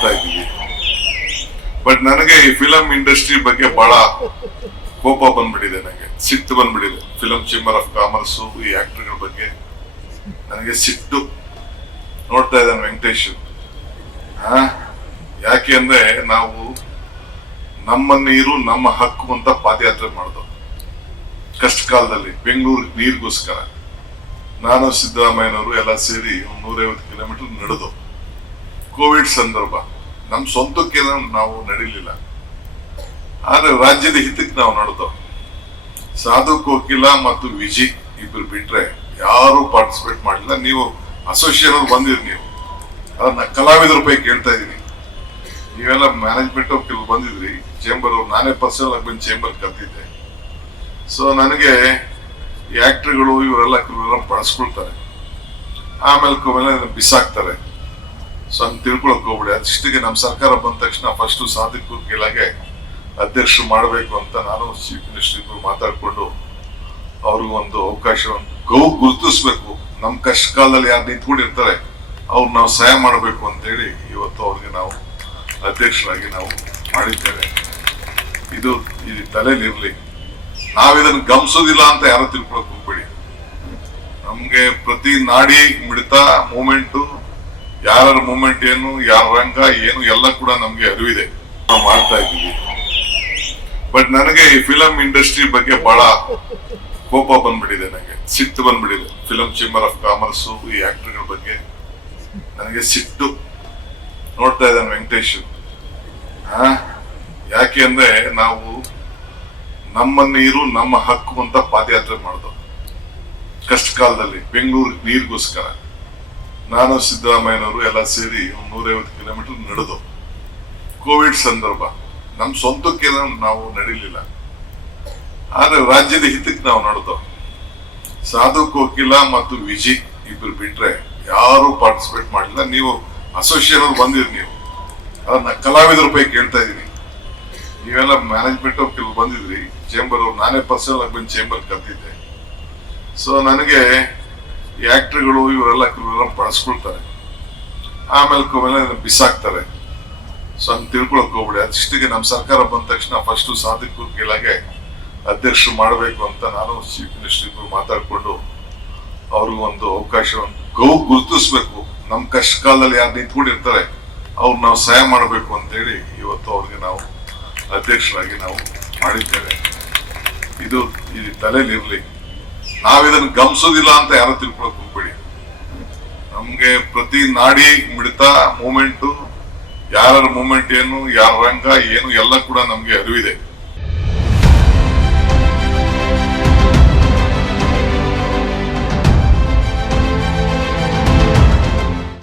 ಮಾಡ್ತಾ ಇದ್ದೀವಿ. ಬಟ್ ನನಗೆ ಈ ಫಿಲಂ ಇಂಡಸ್ಟ್ರಿ ಬಗ್ಗೆ ಬಹಳ ಕೋಪ ಬಂದ್ಬಿಟ್ಟಿದೆ, ನನಗೆ ಸಿಟ್ಟು ಬಂದ್ಬಿಟ್ಟಿದೆ. ಫಿಲಂ ಚೇಂಬರ್ ಆಫ್ ಕಾಮರ್ಸ್ ಈ ಆಕ್ಟರ್ಗಳ ಬಗ್ಗೆ ನನಗೆ ಸಿಟ್ಟು. ನೋಡ್ತಾ ಇದ್ದಾನೆ ವೆಂಕಟೇಶ್. ಯಾಕೆ ಅಂದ್ರೆ ನಾವು ನಮ್ಮ ನೀರು ನಮ್ಮ ಹಕ್ಕು ಅಂತ ಪಾದಯಾತ್ರೆ ಮಾಡಿದ್ರು ಕಷ್ಟ ಕಾಲದಲ್ಲಿ ಬೆಂಗಳೂರು ನೀರಿಗೋಸ್ಕರ. ನಾನು ಸಿದ್ದರಾಮಯ್ಯನವರು ಎಲ್ಲ ಸೇರಿ 150 ಕಿಲೋಮೀಟರ್ ನಡೆದು. ಕೋವಿಡ್ ಸಂದರ್ಭ, ನಮ್ ಸ್ವಂತಕ್ಕೆ ನಾವು ನಡೀಲಿಲ್ಲ, ಆದ್ರೆ ರಾಜ್ಯದ ಹಿತಕ್ಕೆ ನಾವು ನಡೆದು. ಸಾಧು ಕೋಕಿಲ ಮತ್ತು ವಿಜಯ್ ಇಬ್ರು ಬಿಟ್ರೆ ಯಾರು ಪಾರ್ಟಿಸಿಪೇಟ್ ಮಾಡಿಲ್ಲ. ನೀವು ಅಸೋಸಿಯೇಷನ್ ಬಂದಿರಿ, ನೀವು ಅದನ್ನ ಕಲಾವಿದರ ರೂಪಾಯಿ ಕೇಳ್ತಾ ಇದೀನಿ. ನೀವೆಲ್ಲ ಮ್ಯಾನೇಜ್ಮೆಂಟ್ ಕೆಲವು ಬಂದಿದ್ರಿ, ಚೇಂಬರ್ ಅವ್ರು, ನಾನೇ ಪರ್ಸನಲ್ ಆಗಿ ಬಂದು ಚೇಂಬರ್ ಕರ್ತಿದ್ದೆ. ಸೊ ನನಗೆ ಈ ಆಕ್ಟರ್ಗಳು ಇವರೆಲ್ಲ ಕೆಲವೆಲ್ಲ ಬಳಸ್ಕೊಳ್ತಾರೆ, ಆಮೇಲೆ ಬಿಸಾಕ್ತಾರೆ. ಸೊ ಹಂಗೆ ತಿಳ್ಕೊಳಕ್ ಹೋಗ್ಬಿಡಿ. ಅದಿಷ್ಟಿಗೆ ನಮ್ಮ ಸರ್ಕಾರ ಬಂದ ತಕ್ಷಣ ಫಸ್ಟ್ ಸಾಧಕು ಕೆಳಗೆ ಅಧ್ಯಕ್ಷರು ಮಾಡಬೇಕು ಅಂತ ನಾನು ಚೀಫ್ ಮಿನಿಸ್ಟರ್ ಮಾತಾಡ್ಕೊಂಡು ಅವ್ರಿಗೂ ಒಂದು ಅವಕಾಶವನ್ನು ಗುರುತಿಸ್ಬೇಕು. ನಮ್ಮ ಕಷ್ಟ ಕಾಲದಲ್ಲಿ ಯಾರು ನಿಂತ್ಕೊಂಡಿರ್ತಾರೆ ಅವ್ರು ನಾವು ಸಹಾಯ ಮಾಡಬೇಕು ಅಂತೇಳಿ ಇವತ್ತು ಅವ್ರಿಗೆ ನಾವು ಅಧ್ಯಕ್ಷರಾಗಿ ನಾವು ಮಾಡಿದ್ದೇವೆ. ಇದು ತಲೆಯಲ್ಲಿರ್ಲಿ. ನಾವಿದನ್ನು ಗಮನಿಸೋದಿಲ್ಲ ಅಂತ ಯಾರು ತಿಳ್ಕೊಳಕ್ ಹೋಗ್ಬೇಡಿ. ನಮ್ಗೆ ಪ್ರತಿ ನಾಡಿ ಮಿಡಿತ ಮೂಮೆಂಟು, ಯಾರ ಮೂಮೆಂಟ್ ಏನು, ಯಾರ ರಂಗ ಏನು ಎಲ್ಲ ಕೂಡ ನಮ್ಗೆ ಅರಿವಿದೆ, ನಾವು ಮಾಡ್ತಾ ಇದ್ದೀವಿ. ಬಟ್ ನನಗೆ ಈ ಫಿಲಂ ಇಂಡಸ್ಟ್ರಿ ಬಗ್ಗೆ ಬಹಳ ಕೋಪ ಬಂದ್ಬಿಟ್ಟಿದೆ, ನನಗೆ ಸಿಟ್ಟು ಬಂದ್ಬಿಟ್ಟಿದೆ. ಫಿಲಂ ಚೇಂಬರ್ ಆಫ್ ಕಾಮರ್ಸ್ ಈ ಆಕ್ಟರ್ಗಳ ಬಗ್ಗೆ ನನಗೆ ಸಿಟ್ಟು. ನೋಡ್ತಾ ಇದ್ದಾನೆ ವೆಂಕಟೇಶ್. ಯಾಕೆ ಅಂದ್ರೆ ನಾವು ನಮ್ಮ ನೀರು ನಮ್ಮ ಹಕ್ಕು ಅಂತ ಪಾದಯಾತ್ರೆ ಮಾಡಿದ್ರು ಕಷ್ಟ ಕಾಲದಲ್ಲಿ ಬೆಂಗಳೂರು ನೀರಿಗೋಸ್ಕರ. ನಾನು ಸಿದ್ದರಾಮಯ್ಯನವರು ಎಲ್ಲ ಸೇರಿ 150 ಕಿಲೋಮೀಟರ್ ನಡೆದು. ಕೋವಿಡ್ ಸಂದರ್ಭ, ನಮ್ ಸ್ವಂತಕ್ಕೆ ನಾವು ನಡೀಲಿಲ್ಲ, ಆದ್ರೆ ರಾಜ್ಯದ ಹಿತಕ್ಕೆ ನಾವು ನಡೆದು. ಸಾಧು ಕೋಕಿಲ ಮತ್ತು ವಿಜಯ್ ಇಬ್ರು ಬಿಟ್ರೆ ಯಾರು ಪಾರ್ಟಿಸಿಪೇಟ್ ಮಾಡಿಲ್ಲ. ನೀವು ಅಸೋಸಿಯೇಷನ್ ಬಂದಿರಿ, ನೀವು ಅದನ್ನ ಕಲಾವಿದರ ರೂಪಾಯಿ ಕೇಳ್ತಾ ಇದೀನಿ. ನೀವೆಲ್ಲ ಮ್ಯಾನೇಜ್ಮೆಂಟ್ ಕೆಲವು ಬಂದಿದ್ರಿ, ಚೇಂಬರ್ ಅವ್ರು, ನಾನೇ ಪರ್ಸನಲ್ ಆಗಿ ಬಂದು ಚೇಂಬರ್ ಕರ್ತಿದ್ದೆ. ಸೊ ನನಗೆ ಈ ಆಕ್ಟರ್ಗಳು ಇವರೆಲ್ಲ ಕೆಲವೆಲ್ಲ ಬಳಸ್ಕೊಳ್ತಾರೆ, ಆಮೇಲೆ ಬಿಸಾಕ್ತಾರೆ. ಸೊ ಹಂಗೆ ತಿಳ್ಕೊಳಕ್ ಹೋಗ್ಬಿಡಿ. ಅದಿಷ್ಟಿಗೆ ನಮ್ಮ ಸರ್ಕಾರ ಬಂದ ತಕ್ಷಣ ಫಸ್ಟ್ ಸಾಧಕು ಕೆಳಗೆ ಅಧ್ಯಕ್ಷರು ಮಾಡಬೇಕು ಅಂತ ನಾನು ಚೀಫ್ ಮಿನಿಸ್ಟರ್ ಮಾತಾಡ್ಕೊಂಡು ಅವ್ರಿಗೂ ಒಂದು ಅವಕಾಶವನ್ನು ಗುರುತಿಸ್ಬೇಕು. ನಮ್ಮ ಕಷ್ಟ ಕಾಲದಲ್ಲಿ ಯಾರು ನಿಂತ್ಕೊಂಡಿರ್ತಾರೆ ಅವ್ರು ನಾವು ಸಹಾಯ ಮಾಡಬೇಕು ಅಂತೇಳಿ ಇವತ್ತು ಅವ್ರಿಗೆ ನಾವು ಅಧ್ಯಕ್ಷರಾಗಿ ನಾವು ಮಾಡಿದ್ದೇವೆ. ಇದು ತಲೆಯಲ್ಲಿರ್ಲಿ. ನಾವಿದನ್ನು ಗಮನಿಸೋದಿಲ್ಲ ಅಂತ ಯಾರು ತಿಳ್ಕೊಳಕ್ ಹೋಗ್ಬೇಡಿ. ನಮ್ಗೆ ಪ್ರತಿ ನಾಡಿ ಮಿಡಿತ ಮೂಮೆಂಟು, ಯಾರ ಮೂಮೆಂಟ್ ಏನು, ಯಾರ ರಂಗ ಏನು ಎಲ್ಲ ಕೂಡ ನಮ್ಗೆ ಅರಿವಿದೆ.